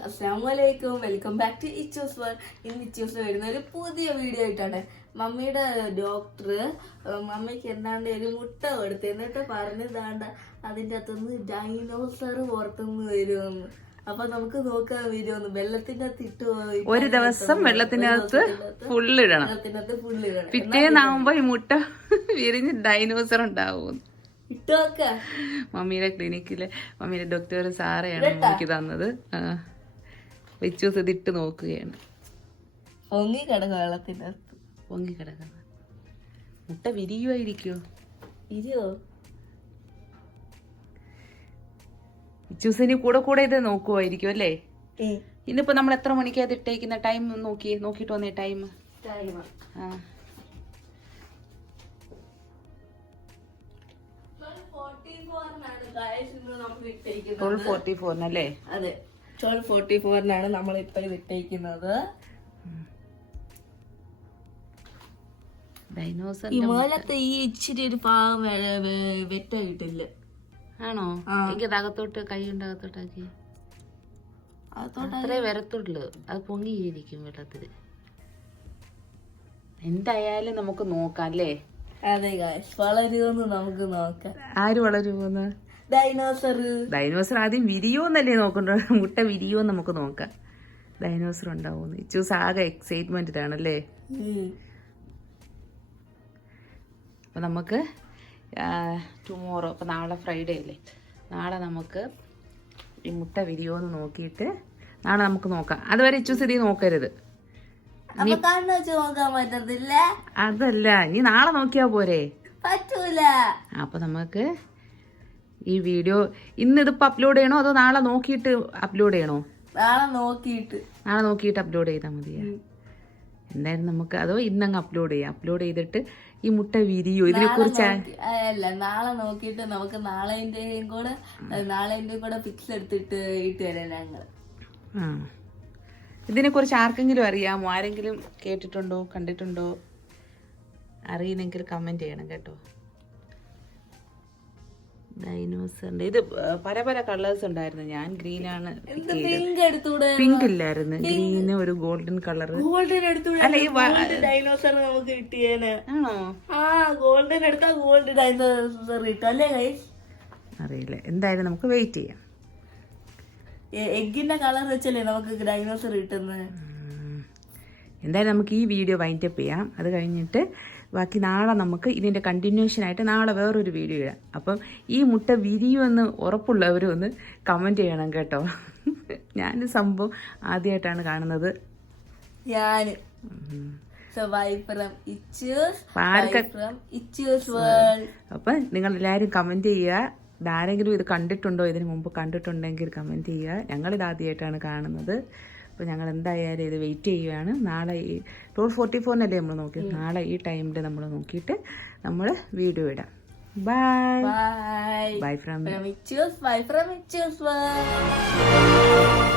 Guys അസ്സാം വലൈക്കും welcome back to Ichus world ഇന്ന് ഇച്ചൂസ് വരുന്ന ഒരു പുതിയ വീഡിയോ ആയിട്ടാണ്. മമ്മിയുടെ ഡോക്ടർ മമ്മിക്ക് എന്താണ്ട് ഒരു മുട്ട കൊടുത്തു. എന്നിട്ട് പറഞ്ഞതാണ്ട് അതിന്റെ അകത്തുനിന്ന് ഡൈനോസർ പുറത്തുനിന്ന് വരുമെന്ന് അപ്പൊ നമുക്ക് നോക്കാം വീഡിയോ ഒന്ന്. വെള്ളത്തിന്റെ അകത്ത് ഇട്ട് പോയി- ഒരു ദിവസം വെള്ളത്തിനകത്ത് അകത്ത് ഇടണം. വെള്ളത്തിനകത്ത് ഫുള്ള് ഇടണം. പിറ്റേന്നാവുമ്പോ ഈ മുട്ട വിരിഞ്ഞ് ഡൈനോസർ ഉണ്ടാവും. മമ്മിയുടെ ക്ലിനിക്കിൽ മമ്മിയുടെ ഡോക്ടർ സാറയാണ് എനിക്ക് തന്നത്. വെച്ചു ഇതിട്ട് നോക്കുകയാണ്. ഒങ്ങി കിടക്കും വെള്ളത്തിന്റെ അകത്ത് പൊങ്ങി കിടക്കുന്നത് മുട്ട വിരിയുമായിരിക്കോ വിരിയോ? ഇച്ചൂസിന് കൂടെ കൂടെ ഇത് നോക്കുമായിരിക്കും അല്ലേ? ഇന്നിപ്പോ നമ്മൾ എത്ര മണിക്കാ ഇത് ഇട്ടേക്കുന്ന? ടൈം നോക്കി നോക്കിട്ട് വന്നേ ടൈം ടൈമാ ആ. ട്വൽവ് ഫോർട്ടി ഫോറിനല്ലേ അതെ. ട്വൽവ് ഫോർട്ടി ഫോറിനാണ് നമ്മൾ ഇപ്പൊ വിട്ടേക്കുന്നത് ഡൈനോസർ ഈ മുകളത്തെ ഈ ഇച്ചിരി ഒരു പാവം വെറ്റ കിട്ടില്ല ആണോ? ആ. എനിക്ക് അത് അകത്തോട്ട് കൈ കൊണ്ട് അകത്തോട്ടാക്കി. അതോട്ട് അത്രേ വരത്തുള്ളു. അത് പൊങ്ങിയിരിക്കും വെള്ളത്തിൽ. എന്തായാലും നമുക്ക് നോക്കാം അല്ലേ? അതെ വളരുമെന്ന് നമുക്ക് നോക്കാം. ആര് വളരുമെന്ന് ഡൈനോസർ ഡൈനോസർ ആദ്യം വിരിയോന്നല്ലേ നോക്കണ്ടത് മുട്ട വിരിയോ നമുക്ക് നോക്കാം. ഡൈനോസർ ഉണ്ടാവും ഇച്ചൂസ് ആകെ എക്സൈറ്റ്മെന്റിലാണല്ലേ അപ്പം നമുക്ക് ടുമോറോ അപ്പം നാളെ ഫ്രൈഡേ അല്ലേ? നാളെ നമുക്ക് ഈ മുട്ട വിരിയോ എന്ന് നോക്കിയിട്ട് നാളെ നമുക്ക് നോക്കാം. അതുവരെ ഇച്ചൂസ് ഇതി നോക്കരുത്. അതല്ല. ഇനി നാളെ നോക്കിയാ പോരെ? പറ്റൂല. അപ്പൊ നമുക്ക് ഈ വീഡിയോ ഇന്ന് ഇതിപ്പോ അപ്ലോഡ് ചെയ്യണോ അതോ നാളെ നോക്കിയിട്ട് അപ്ലോഡ് ചെയ്യണോ? നാളെ നോക്കിയിട്ട്. നാളെ നോക്കിയിട്ട് അപ്ലോഡ് ചെയ്താൽ മതിയാ. എന്തായാലും നമുക്ക് അതോ ഇന്നങ്ങ് അപ്ലോഡ് ചെയ്യാം. അപ്ലോഡ് ചെയ്തിട്ട് ഈ മുട്ട വിരിയോ ഇതിനെ കുറിച്ച് അല്ല നാളെ നോക്കിയിട്ട് നമുക്ക് നാളെന്റെയും കൂടെ നാളെന്റെയും കൂടെ പിക്സ് എടുത്തിട്ട് ഇട്ട് തരാം ഞങ്ങൾ ഇതിനെ കുറിച്ച് ആർക്കെങ്കിലും അറിയാമോ? ആരെങ്കിലും കേട്ടിട്ടുണ്ടോ? കണ്ടിട്ടുണ്ടോ? അറിയുന്നെങ്കിൽ കമന്റ് ചെയ്യണം കേട്ടോ. ഡൈനോസറിന്റെ. ഇത് പല പല കളേഴ്സ് ഉണ്ടായിരുന്നു. ഞാൻ ഗ്രീൻ ആണ് പിങ്ക് എടുത്തൂടെ പിങ്ക് ഇല്ലായിരുന്നു. ഗ്രീന് ഒരു ഗോൾഡൻ കളർ ഗോൾഡൻ എടുത്തൂടെ അല്ല ഈ ഡൈനോസർ നമുക്ക് കിട്ടിയേനെ. ആണോ? ആ ഗോൾഡൻ എടുത്താ ഗോൾഡ് ഡൈനോസർ കിട്ടും അല്ലേ ഗൈസ് അറിയില്ല. എന്തായാലും നമുക്ക് വെയിറ്റ് ചെയ്യാം. എഗ്ഗിന്റെ കളർ വെച്ചല്ലേ നമുക്ക് ഡൈനോസർ കിട്ടുന്നത് എന്തായാലും നമുക്ക് ഈ വീഡിയോ വൈൻഡപ്പ് ചെയ്യാം. അത് കഴിഞ്ഞിട്ട് ബാക്കി നാളെ നമുക്ക് ഇതിന്റെ കണ്ടിന്യൂഷൻ ആയിട്ട് നാളെ വേറൊരു വീഡിയോ ഇടാം. അപ്പം ഈ മുട്ട വിരിയുമെന്ന് ഉറപ്പുള്ളവരും ഒന്ന് കമന്റ് ചെയ്യണം കേട്ടോ. ഞാൻ സംഭവം ആദ്യമായിട്ടാണ് കാണുന്നത്. world. അപ്പം നിങ്ങൾ എല്ലാവരും കമന്റ് ചെയ്യുക. ഇതാരെങ്കിലും ഇത് കണ്ടിട്ടുണ്ടോ? ഇതിനു മുമ്പ് കണ്ടിട്ടുണ്ടെങ്കിൽ കമന്റ് ചെയ്യുക. ഞങ്ങളിത് ആദ്യമായിട്ടാണ് കാണുന്നത്. അപ്പോൾ ഞങ്ങൾ എന്തായാലും ഇത് വെയിറ്റ് ചെയ്യുകയാണ് നാളെ ഈ ട്വൽവ് ഫോർട്ടി ഫോറിനല്ലേ നമ്മൾ നോക്കി നാളെ ഈ ടൈമിൽ നമ്മൾ നോക്കിയിട്ട് നമ്മൾ വീഡിയോ ഇടാം bye Bye. Bye from From Bye world.